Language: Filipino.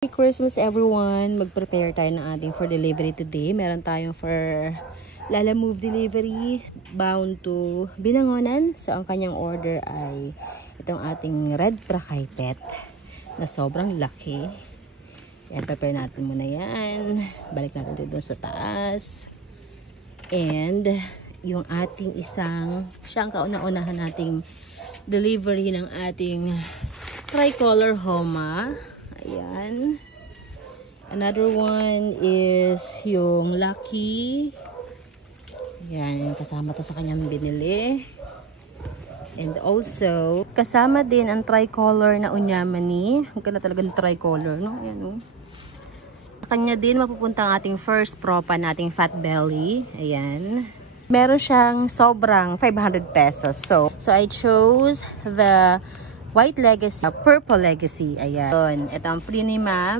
Merry Christmas everyone! Mag-prepare tayo ng ating for delivery today. Meron tayong for Lala Move delivery bound to Binangonan. So ang kanyang order ay itong ating red prakaypet na sobrang laki. Yan, prepare natin muna yan. Balik natin dito sa taas. And yung ating siya ang kauna-unahan nating delivery ng ating tricolor Homa. Ayan. Another one is yung Lucky. Ayan, kasama to sa kanyang binili. And also, kasama din ang tricolor na Unyamani. Ang ganda talaga ng tricolor, no? Ayan, no? Kanya din mapupunta ang ating first propa nating Fat Belly. Ayan. Meron siyang sobrang 500 pesos. So I chose the White Legacy, Purple Legacy. Ayan. Ito ang free ni ma'am.